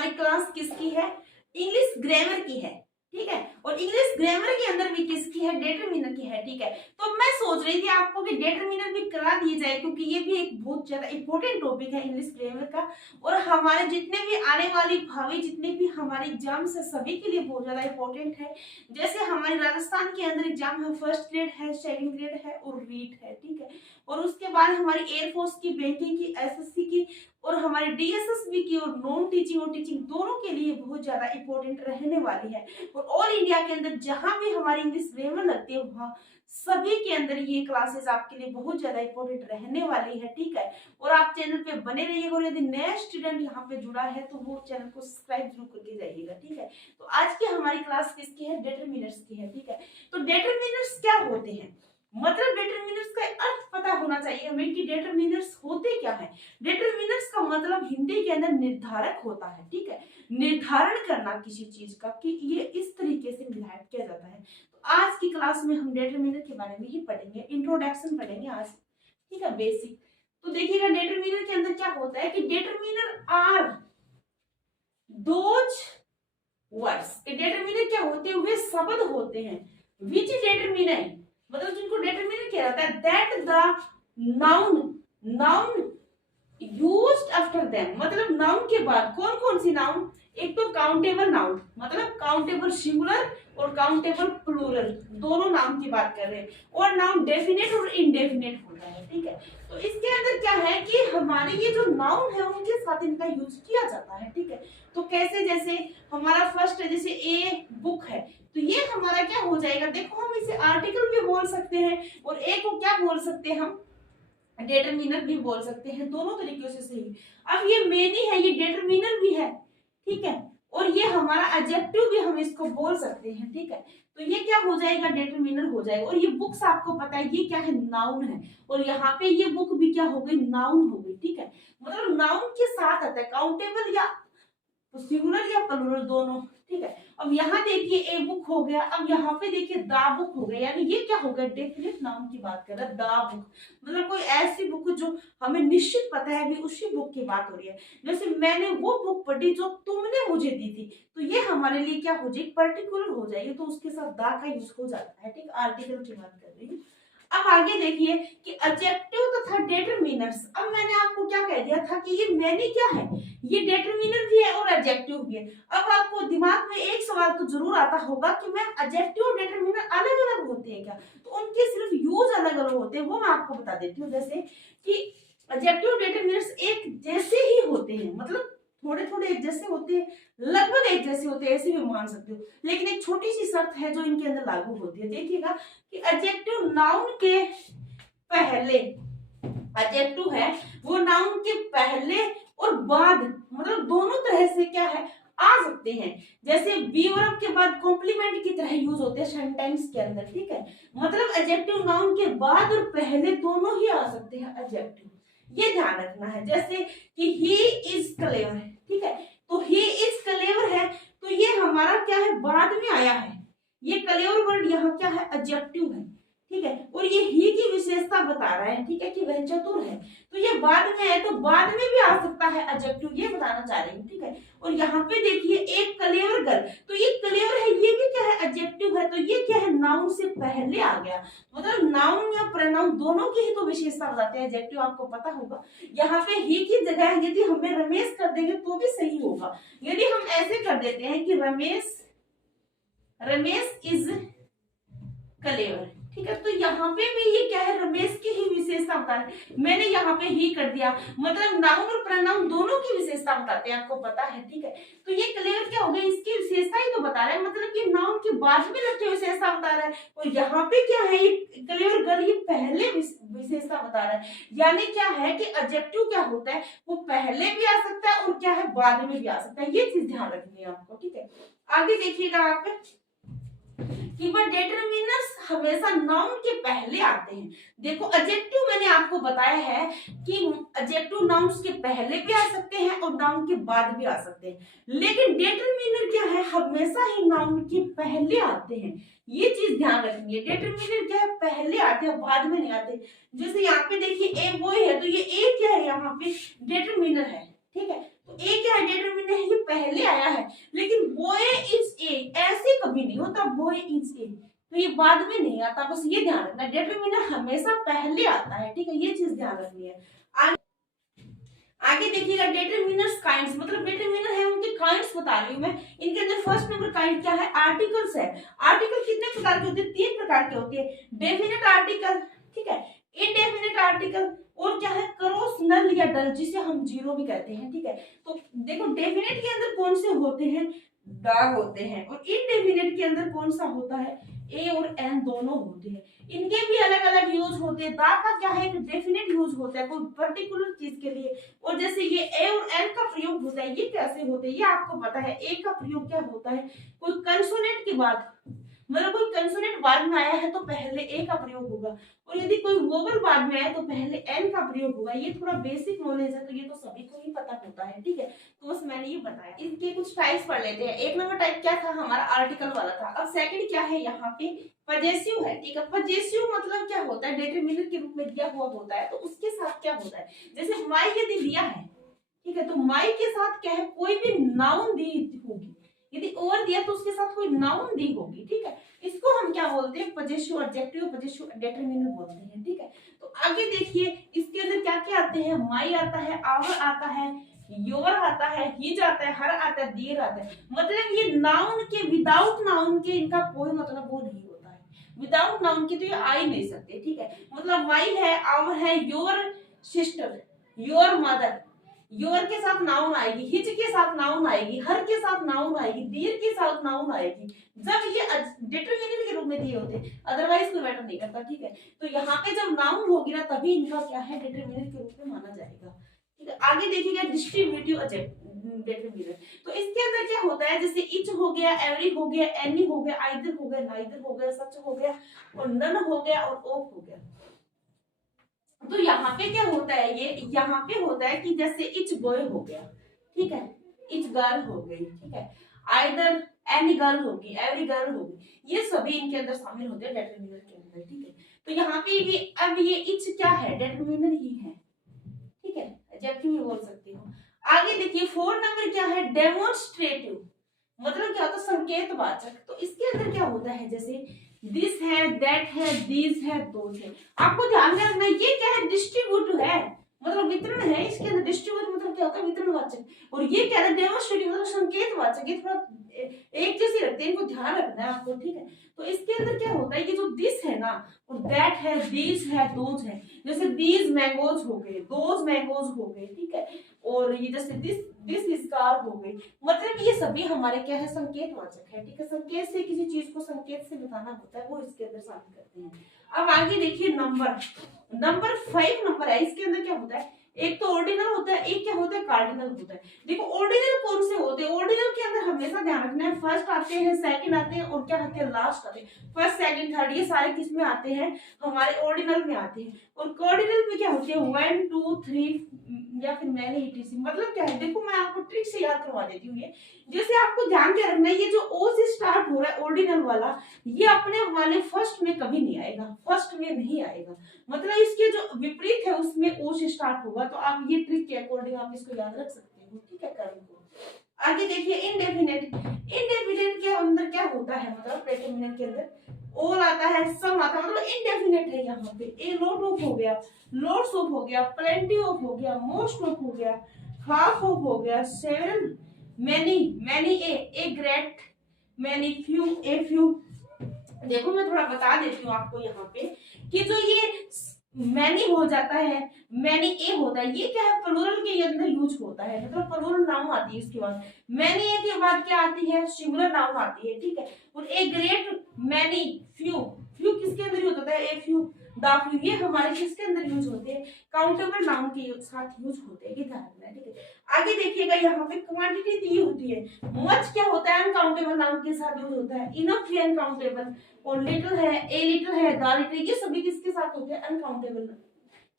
हमारी क्लास किसकी है? इंग्लिश ग्रामर की है, ठीक है। और इंग्लिश ग्रामर के अंदर भी किसकी है? डिटरमिनर की है, ठीक है। तो मैं सोच रही थी आपको कि डिटरमिनर भी करा दी जाए, क्योंकि ये भी एक बहुत ज्यादा इंपॉर्टेंट टॉपिक है इंग्लिश ग्रामर का, और हमारे जितने भी आने वाली भावी जितने भी हमारे एग्जाम्स है सभी के लिए बहुत ज्यादा इंपॉर्टेंट है। जैसे हमारे राजस्थान के अंदर एग्जाम है, फर्स्ट ग्रेड है, सेकंड ग्रेड है और रीट है, ठीक है। और उसके बाद हमारी एयरफोर्स की, बैंकिंग की, एसएससी की और हमारे डीएसएसबी की और नॉन टीचिंग और टीचिंग दोनों के लिए बहुत ज्यादा इंपॉर्टेंट रहने वाली है। और ऑल इंडिया के अंदर जहां भी हमारी इंग्लिश ग्रामर लगती है वहां सभी के अंदर ये क्लासेस आपके लिए बहुत ज्यादा इंपॉर्टेंट रहने वाली है, ठीक है। और आप चैनल पे बने रहिएगा, और यदि नया स्टूडेंट यहाँ पे जुड़ा है तो वो चैनल को सब्सक्राइब जरूर करके जाइएगा, ठीक है। तो आज की हमारी क्लास किसकी है? डिटरमिनर्स की है, ठीक है। तो डिटरमिनर्स क्या होते हैं, मतलब डिटरमिनर्स का अर्थ पता होना चाहिए हमें कि डिटरमिनर्स होते क्या है। डिटरमिनर्स का मतलब हिंदी के अंदर निर्धारक होता है, ठीक है। निर्धारण करना किसी चीज का कि ये इस तरीके से निर्धारित किया जाता है। तो आज की क्लास में हम डिटरमिनर के बारे में ही पढ़ेंगे, इंट्रोडक्शन पढ़ेंगे आज, ठीक है, बेसिक। तो देखिएगा डिटरमिनर के अंदर क्या होता है कि determiner are those words, determiner क्या होते हैं? वे शब्द होते हैं विच डिटरमिन, मतलब जिनको डिटरमिनर किया जाता है, that the noun used after them, मतलब नाउन के बाद कौन कौन सी नाउन? एक तो काउंटेबल नाउन, मतलब काउंटेबल सिंगुलर और काउंटेबल प्लूरल, दोनों नाउन की बात कर रहे हैं। और नाउन डेफिनेट और इनडेफिनेट होता है, ठीक है। तो इसके अंदर क्या है कि हमारे ये जो नाउन है उनके साथ इनका यूज किया जाता है, ठीक है। तो कैसे? जैसे हमारा फर्स्ट है, जैसे ए बुक है, तो ये हमारा क्या हो जाएगा? देखो हम इसे आर्टिकल भी बोल सकते हैं और ए को क्या बोल सकते हैं हम? डिटरमिनर भी बोल सकते हैं, दोनों तरीके से सही। अब ये मेनी है, ये डिटरमिनर भी है, ठीक है। और ये हमारा एडजेक्टिव भी हम इसको बोल सकते हैं, ठीक है। तो ये क्या हो जाएगा? डिटरमिनर हो जाएगा। और ये बुक्स आपको पता है ये क्या है? नाउन है। और यहाँ पे ये बुक भी क्या हो गई? नाउन हो गई, ठीक है। मतलब नाउन के साथ आता है, काउंटेबल या सिंगुलर या प्लूरल दोनों, ठीक है। अब यहाँ देखिए ए बुक हो गया, अब यहाँ पे देखिए द बुक हो गया, यानी ये क्या हो गया? डेफिनेट नाउन की बात कर रहा है, द बुक, मतलब कोई ऐसी बुक जो हमें निश्चित पता है भी उसी बुक की बात हो रही है। जैसे मैंने वो बुक पढ़ी जो तुमने मुझे दी थी, तो ये हमारे लिए क्या हो जाएगी? पर्टिकुलर हो जाएगी, तो उसके साथ द का यूज हो जाता है, ठीक। आर्टिकल की बात कर रही हूँ। अब आगे देखिए कि एडजेक्टिव तथा डिटरमिनर्स। अब मैंने आपको क्या कह दिया था कि ये मैंने क्या है? ये डिटरमिनर भी है और एडजेक्टिव भी है। अब आपको दिमाग में एक सवाल तो जरूर आता होगा कि मैं एडजेक्टिव और डिटरमिनर अलग अलग होते हैं क्या? तो उनके सिर्फ यूज अलग अलग होते हैं, वो मैं आपको बता देती हूँ। जैसे कि एडजेक्टिव और डिटरमिनर्स एक जैसे ही होते हैं, मतलब थोड़े थोड़े एक जैसे होते हैं, लगभग एक जैसे होते हैं, ऐसे भी मान सकते हो। लेकिन एक छोटी सी शर्त है जो इनके अंदर लागू होती है, देखिएगा कि एडजेक्टिव नाउन के पहले, एडजेक्टिव है वो नाउन के पहले और बाद, मतलब दोनों तरह से क्या है? आ सकते हैं। जैसे बी वर्ब के बाद कॉम्प्लीमेंट की तरह यूज होते हैं सेंटेंस के अंदर, ठीक है। मतलब एडजेक्टिव नाउन के बाद और पहले दोनों ही आ सकते हैं एडजेक्टिव, ये ध्यान रखना है। जैसे कि ही इज क्लेवर, ठीक है। तो ही इज क्लेवर है, तो ये हमारा क्या है? बाद में आया है। ये क्लेवर वर्ड यहाँ क्या है? एडजेक्टिव है, ठीक है। और ये ही की विशेषता बता रहा है, ठीक है, कि वह चतुर है, तो ये बाद में है, तो बाद में भी आ सकता है एडजेक्टिव, ये बताना चाह रही हूँ, ठीक है। और यहाँ पे देखिए एक क्लेवर गर्ल, तो ये क्लेवर है, ये भी क्या है? एडजेक्टिव है, तो ये क्या है? नाउन से पहले आ गया, मतलब नाउन या प्रोनाउन दोनों की ही तो विशेषता बताते हैं। एडजेक्टिव आपको पता होगा। यहाँ पे ही की जगह यदि हमें रमेश कर देंगे तो भी सही होगा। यदि हम ऐसे कर देते हैं कि रमेश इज क्लेवर, ठीक है, तो यहाँ पे भी ये क्या है? रमेश की ही विशेषता बता रहे हैं। मैंने यहाँ पे ही कर दिया, मतलब नाउन और प्रोनाउन दोनों की विशेषता बताते हैं, आपको पता है, ठीक है। तो ये क्लेवर क्या हो गया? इसकी विशेषता ही तो बता रहा है, मतलब कि नाउन के बाद में लग के विशेषता बता रहा है। और यहाँ पे क्या है? ये क्लेवर गर्ल ये पहले विशेषता बता रहा है, यानी क्या है कि एडजेक्टिव क्या होता है? वो पहले भी आ सकता है और क्या है? बाद में भी आ सकता है, ये चीज ध्यान रखनी है आपको, ठीक है। आगे देखिएगा आप कि वह डिटरमिनर्स हमेशा नाउन के पहले आते हैं। देखो एडजेक्टिव मैंने आपको बताया है कि एडजेक्टिव नाउन्स के पहले भी आ सकते हैं और नाउन के बाद भी आ सकते हैं, लेकिन डिटरमिनर क्या है? हमेशा ही नाउन के पहले आते हैं, ये चीज ध्यान रखनी है। डिटरमिनर क्या है? पहले आते हैं, बाद में नहीं आते। जैसे यहाँ पे देखिए ए बॉय है, तो ये ए क्या है? यहाँ पे डिटरमिनर है, ठीक है। तो ए क्या है? डिटरमिनर है, ये पहले आया है, लेकिन बॉय इज ए ऐसे कभी नहीं होता, बॉय इज ए तो ये बाद में नहीं आता, बस ये ध्यान रखना, डिटरमिनर हमेशा पहले आता है, ठीक है, ये चीज ध्यान रखनी है। आगे देखिएगा डिटरमिनर्स काइंड्स, मतलब डिटरमिनर है उनके काइंड्स बता रही हूँ मैं। इनके अंदर फर्स्ट नंबर काइंड क्या है, आर्टिकल्स है। आर्टिकल कितने प्रकार के होते हैं, 3 प्रकार के होते हैं, डेफिनेट आर्टिकल, ठीक है, इनडेफिनेट आर्टिकल, और क्या है क्रॉस नल या डल, जिसे हम जीरो भी कहते हैं, ठीक है। तो देखो डेफिनेट के अंदर कौन से होते हैं, द होते हैं, और इनडेफिनेट के अंदर कौन सा होता है, ए और एन दोनों होते हैं। इनके भी अलग अलग यूज होते हैं। दा का क्या है, डेफिनेट यूज होता है कोई पर्टिकुलर चीज के लिए, और जैसे ये ए और एन का प्रयोग होता है, ये कैसे होते हैं ये आपको पता है। ए का प्रयोग क्या होता है, कोई कंसोनेंट के बाद, मतलब कोई कंसोनेंट बाद में आया है तो पहले ए का प्रयोग होगा, और यदि कोई वोवल बाद में आए तो पहले एन का प्रयोग होगा। ये थोड़ा बेसिक नॉलेज है, तो ये तो सभी को ही पता होता है, ठीक है। तो बस मैंने ये बताया। इनके कुछ टाइप्स पढ़ लेते हैं। 1 नंबर टाइप क्या था हमारा, आर्टिकल वाला था। अब सेकंड क्या है यहाँ पे, पजेसिव है, ठीक है। पजेसिव मतलब क्या होता है, डिटरमिनर के रूप में दिया हुआ होता है, तो उसके साथ क्या होता है, जैसे माई यदि दिया है, ठीक है, तो माई के साथ क्या है, कोई भी नाउन दी होगी, यदि और दिया तो उसके साथ कोई नाउन दी होगी, ठीक है। इसको हम क्या बोलते हैं, पजेसिव एडजेक्टिव, पजेसिव डिटरमिनर बोलते हैं, ठीक है। तो आगे देखिए इसके अंदर क्या क्या आते हैं, माई आता है, आवर आता है, योर आता है, हिज आता है, हर आता है, देर आता है। मतलब ये नाउन के, विदाउट नाउन के इनका कोई मतलब वो नहीं होता है, विदाउट नाउन के तो ये आ ही नहीं सकते, ठीक है। मतलब माई है, आवर है, your sister, your mother, your के साथ नाउन आएगी, हिज के साथ नाउन आएगी, हर के साथ नाउन आएगी, देर के साथ नाउन आएगी, जब ये डिटरमिनर के रूप में दिए होते, अदरवाइज कोई मैटर नहीं करता, ठीक है। तो यहाँ पे जब नाउन होगी ना तभी इनका क्या है, डिटरमिनर के रूप में माना जाएगा, ठीक है। आगे देखिएगा डिस्ट्रीब्यूटिव डिटरमिनर। तो इसके अंदर क्या होता है, जैसे इच हो गया, एवरी हो गया, एनी हो गया, आइदर हो गया, नाइदर हो गया, सच हो गया, और नन हो गया, और ऑफ हो गया। तो यहाँ पे क्या होता है, ये यहाँ पे होता है कि जैसे इच बॉय हो गया, ठीक है, इच गर्ल हो गई, ठीक है, आइदर एनी गर्ल होगी, एवरी गर्ल होगी, ये सभी इनके अंदर शामिल होते हैं डिटरमिनर के अंदर, ठीक है। तो यहाँ पे भी अब ये इच क्या है, डिटरमिनर ही है, ठीक है, एडजेक्टिव भी बोल सकती हूँ। आगे देखिए 4 नंबर क्या है, डेमोन्स्ट्रेटिव, मतलब क्या होता है, संकेतवाचक। तो इसके अंदर क्या होता है, जैसे दिस है, दैट है, दीज है, दोज है। आपको ध्यान में रखना ये क्या है, डिस्ट्रीब्यूटिव है, मतलब वितरण है। इसके अंदर डिस्ट्रीब्यूट मतलब क्या होता है, वितरणवाचक, और ये क्या है, डेमोन्स्ट्रेटिव मतलब संकेतवाचक। ये थोड़ा एक जैसे रखते हैं, इनको ध्यान रखना है आपको, ठीक है। तो इसके अंदर क्या होता है कि जो दिस है ना, और दैट है, दीज है, दोज है, जैसे दीज मैंगोज हो गए, दोज मैंगोज हो गए, ठीक है, और ये जैसे दिस इज कार हो गई, मतलब ये सभी हमारे क्या है, संकेतवाचक है, ठीक है। संकेत से किसी चीज को संकेत से बताना होता है, वो इसके अंदर शामिल करते हैं। अब आगे देखिए नंबर 5 नंबर है, इसके अंदर क्या होता है, एक तो ऑर्डिनल होता है, एक क्या होता है, कार्डिनल होता है। देखो ऑर्डिनल कौन से होते हैं, ऑर्डिनल के अंदर हमेशा ध्यान रखना है, फर्स्ट आते हैं, सेकंड आते हैं, और क्या आते हैं, लास्ट आते हैं। फर्स्ट सेकंड थर्ड ये सारे किस में आते हैं, हमारे ऑर्डिनल में आते हैं। और कार्डिनल में क्या होते हैं, 1 2 3 या फिर मैंने ईटीसी। मतलब क्या है, देखो मैं आपको ट्रिक से याद करवा देती हूँ। ये जैसे आपको ध्यान क्या रखना है, ये जो ओ से स्टार्ट हो रहा है ऑर्डिनल वाला, ये अपने वाले फर्स्ट में कभी नहीं आएगा, फर्स्ट में नहीं आएगा, मतलब इसके जो विपरीत है उसमें ओ से स्टार्ट होगा। तो आप ये ट्रिक के अकॉर्डिंग आप इसको याद रख सकते हो, ठीक है। कर्म को आगे देखिए इनडेफिनेट के अंदर क्या होता है, मतलब डिटरमिनर के अंदर और आता है, सम आता है, मतलब इनडेफिनेट है। यहाँ पे ए लॉट ऑफ हो गया, लॉट्स ऑफ हो गया, प्लेंटी ऑफ हो गया, मोस्ट ऑफ हो गया, हाफ ऑफ हो गया, seven, many a great, many few, a few. देखो मैं थोड़ा बता देती हूँ आपको यहाँ पे कि जो ये मैनी हो जाता है, मैनी ए होता है, ये क्या है, प्लूरल के अंदर यूज होता है, मतलब प्लूरल नाउन आती है इसके बाद। मैनी ए के बाद क्या आती है, सिंगुलर नाउन आती है, ठीक है। और a great, many, few, few किसके अंदर यूज होता है, ए फ्यू, द फ्यू, ये हमारे किसके अंदर यूज होते हैं, काउंटेबल नाउन के साथ यूज होते हैं, ध्यान रखना है, ठीक है। आगे देखिएगा यहाँ पे क्वांटिटी दी होती है, मच क्या होता है, अनकाउंटेबल नाउन के साथ यूज होता है, इनफ है अनकाउंटेबल, और लिटिल है, ए लिटिल है, द लिटिल, ये सभी किसके साथ होते हैं, अनकाउंटेबल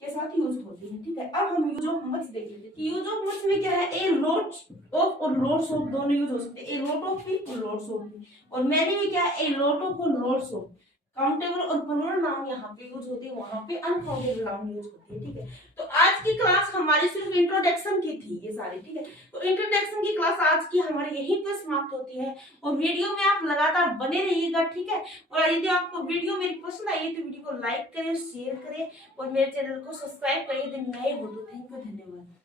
के साथ यूज होती है, ठीक है। अब हम यूज ऑफ मच देख लेते हैं कि यूज ऑफ मच में क्या है, ए लॉट ऑफ और लॉट्स ऑफ दोनों यूज हो सकते हैं, ए लॉट ऑफ भी और लॉट्स ऑफ भी। और मैनी में क्या है, ए लॉट ऑफ और लॉट्स ऑफ। काउंटेबल और प्लूरल नाउन यहाँ पे यूज होती है, वहां पे अनकाउंटेबल नाउन यूज होती है, ठीक है। तो आज की क्लास हमारी सिर्फ इंट्रोडक्शन की थी ये सारी, ठीक है। तो तो इंट्रोडक्शन की क्लास आज की हमारी यहीं पर समाप्त होती है और वीडियो में आप लगातार बने रहिएगा, ठीक है। और यदि आपको वीडियो मेरी पसंद आई है तो वीडियो को लाइक करें, शेयर करें और मेरे चैनल को सब्सक्राइब करिए यदि नए हो तो। थैंक यू, धन्यवाद।